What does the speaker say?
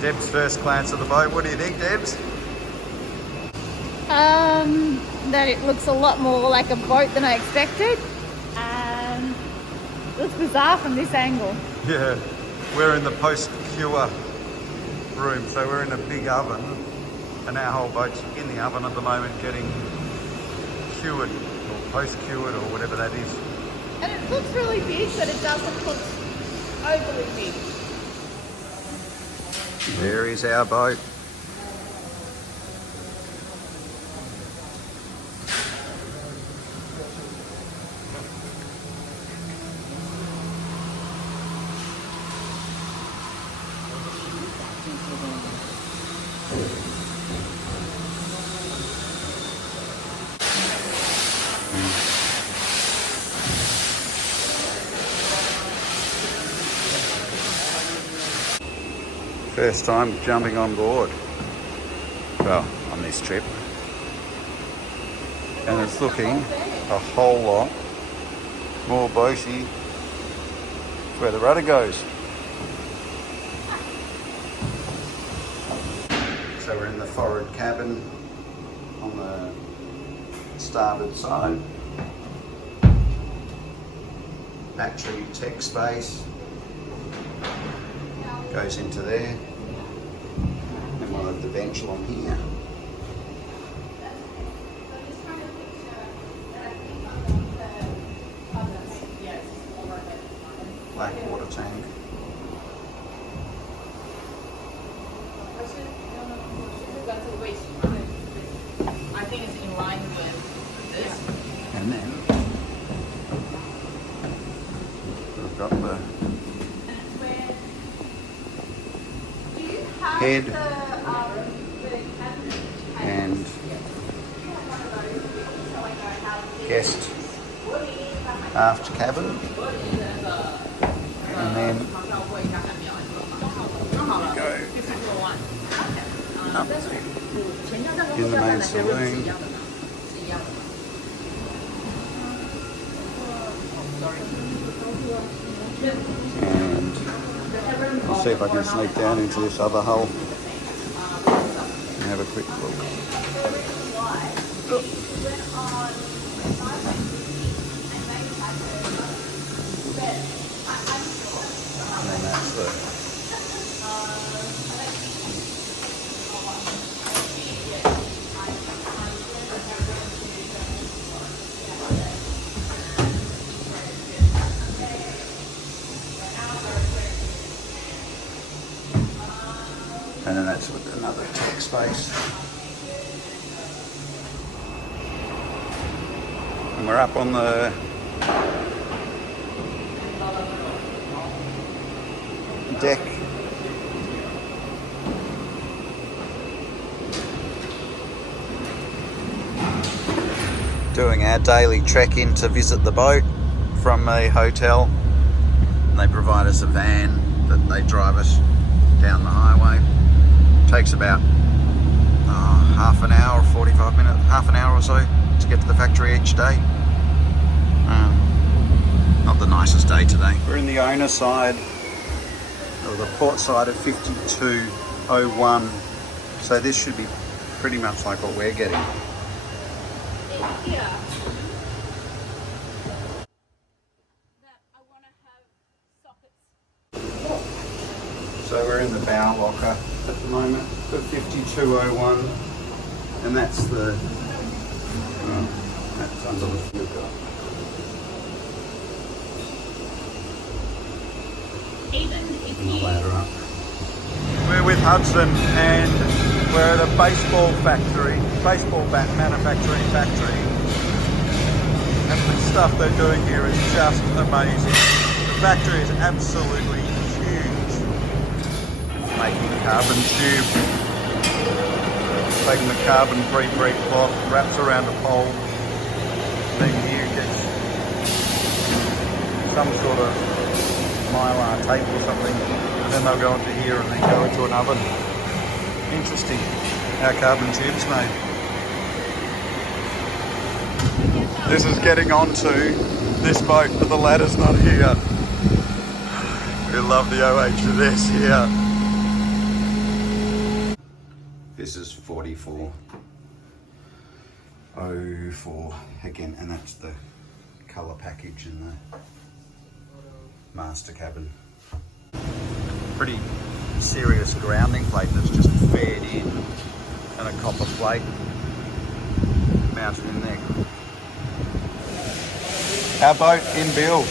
Deb's first glance at the boat. What do you think, Debs? That it looks a lot more like a boat than I expected. It looks bizarre from this angle. Yeah, we're in the post-cure room, so we're in a big oven, and our whole boat's in the oven at the moment getting cured, or post-cured, or whatever that is. And it looks really big, but it doesn't look overly big. There is our boat. First time jumping on board, well, on this trip, and it's looking a whole lot more boaty where the rudder goes. So we're in the forward cabin on the starboard side. Battery tech space goes into there. And we'll have the bench along here. Black water tank. I think it's in line with this. And then we've got the head and guest aft cabin, and then we go up in the main saloon. And I'll see if I can sneak down into this other hull and have a quick look. And then that's the and then that's with another tech space. And we're up on the deck. Doing our daily trek in to visit the boat from a hotel. And they provide us a van that they drive us down the highway. Takes about half an hour or 45 minutes, half an hour or so to get to the factory each day. Not the nicest day today. We're in the owner side, or the port side of 5201. So this should be pretty much like what we're getting. So we're in the bow locker at the moment for 5201, and that's the that's under the fluker. And the ladder up. We're with Hudson, and we're at a baseball factory, baseball bat manufacturing factory, and the stuff they're doing here is just amazing. The factory is absolutely huge. Making carbon tube, taking the carbon-free brief cloth, wraps around a pole, then here gets some sort of mylar tape or something, and then they'll go into here and then go into an oven. Interesting how carbon tube's made. This is getting onto this boat, but the ladder's not here. We love the OH of this here. This is 4404 again, and that's the colour package in the master cabin. Pretty serious grounding plate that's just fed in, and a copper plate mounted in there. Our boat in build.